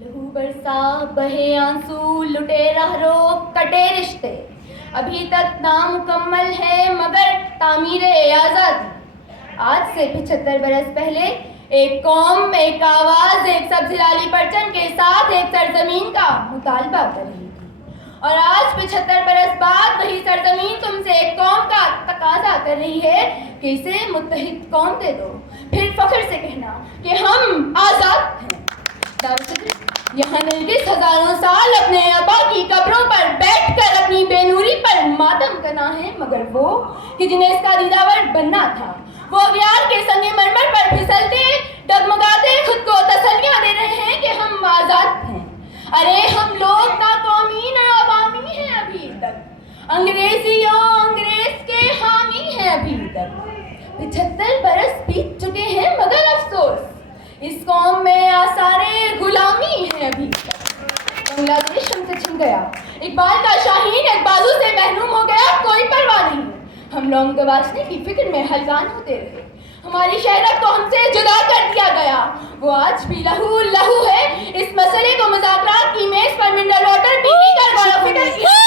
लहू बरसा बहे आंसू लुटे रहरो कटे रिश्ते, अभी तक नामुकम्मल है मगर तामीरे आज़ादी। आज से 75 बरस पहले एक कौम, एक आवाज़, एक सब्ज़ लाली परचम के साथ एक सरजमीन का मुतालबा कर रही थी, और आज 75 बरस बाद वही सरजमीन तुमसे एक कौम का तकाजा कर रही है कि इसे मुत्तहिद कौम दे दो, फिर फख्र से कहना कि हम आज़ाद हैं। यहाँ नरगिस हजारों साल अपने आबा की कब्रों पर बैठकर अपनी बेनूरी पर मातम करना है, मगर वो कि जिन्हें इसका दीदावर बनना था, वो अग्यार के संगे मरमर पर फिसलते डगमगाते खुद को तसल्लियां दे रहे हैं कि हम आजाद हैं। अरे हम लोग ना कौमी ना अवामी हैं अभी तक, अंग्रेजियों अंग्रेज के हामी हैं अभी तक। 75 बरस बीत चुके हैं मगर अफसोस इस कौम में आसारे गुलामी है अभी तक। बांग्लादेश हमसे छिन गया, इकबाल का शाहीन एक बाजू से महरूम हो गया, कोई परवाह नहीं। हम लोग गवाचने की फिक्र में हलकान होते रहे, हमारी शहरत को हमसे जुदा कर दिया गया। वो आज भी लहू लहू है, इस मसले को मुज़ाकरात की मेज पर मिनरल वाटर पी कर गौर फिक्र किया।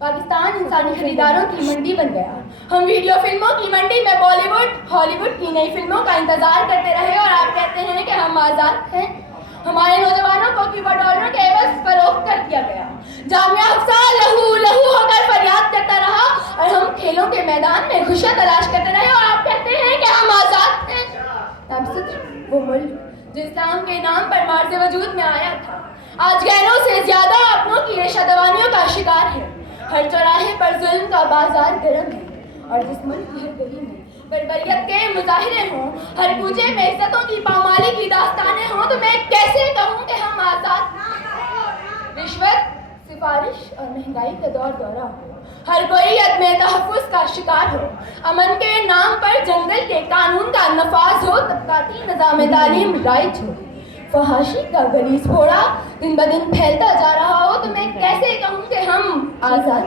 पाकिस्तान इंसानी खरीदारों की मंडी बन गया। हम वीडियो फिल्मों की मंडी में बॉलीवुड हॉलीवुड की नई फिल्मों का इंतजार करते रहे, और आप कहते हैं कि हम आज़ाद हैं। हमारे नौजवानों को क्यूबा डॉलर के एवज फरोख्त कर दिया गया। जामिया हफ्सा लहू लहू होकर फरियाद करता रहा, और हम खेलों के मैदान में खुशियां तलाश करते रहे, और आप कहते हैं कि हम आज़ाद हैं। वो मुल्क जो इस्लाम के नाम पर मार्ज़ वजूद में आया था, आज गैरों से ज्यादा अपनों की रेशा दवानियों का शिकार है। हर चौराहे पर जुल्म का बाजार गर्म है, और जिस मुल्क की हर गली में बर्बरियत के मुजाहिरे हों, हर कूचे में इज्जतों की पामाली की दास्तानें हों, तो मैं कैसे कहूँ कि हम आज़ाद। रिश्वत, सिफारिश और महंगाई का दौर दौरा हो, हर कोई अदम तहफ़्फ़ुज़ का शिकार हो, अमन के नाम पर जंगल के कानून का नफाज हो, तबकाती निज़ाम तालीम राइज हो, फहाशी का गलीज़ फोड़ा दिन ब दिन फैलता जा रहा हो, तो मैं कैसे कहूँ कि हम आज़ाद।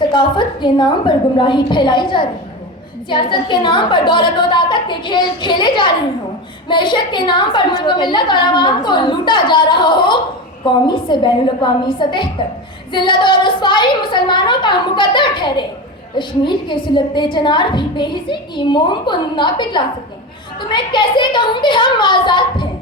सकाफत के नाम पर गुमराही फैलाई जा रही हो, सियासत के नाम पर दौलत और ताकत के खेल खेले जा रहे हो, मैशत के नाम पर मुल्क मिल्लत और आवाम को लूटा जा रहा हो, कौमी से बैनुल-अक़वामी सतह तक जिल्लत और रुसवाई मुसलमानों का मुकद्दर ठहरे। कश्मीर के सुलगते चिनार भी बेहिसी की मोम को ना पिघला सकें, तो मैं कैसे कहूँ कि हम आज़ाद हैं।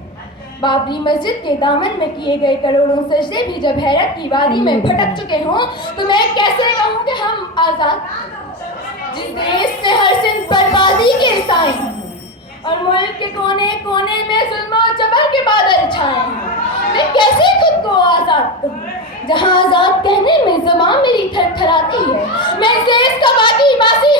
बाबरी मस्जिद के दामन में किए गए करोड़ों सजदे भी जब हैरत की वादी में भटक चुके हों, तो मैं कैसे कहूँ कि हम आज़ाद हैं। जिस देश में हर सिंध बर्बादी के साए और मुल्क के कोने कोने में जुल्म और जबर के बादल छाए हैं, मैं कैसे खुद को आज़ाद कहूँ। जहाँ आज़ाद कहने में ज़बान मेरी थरथराती है, मैं इस देश का बाकी बासी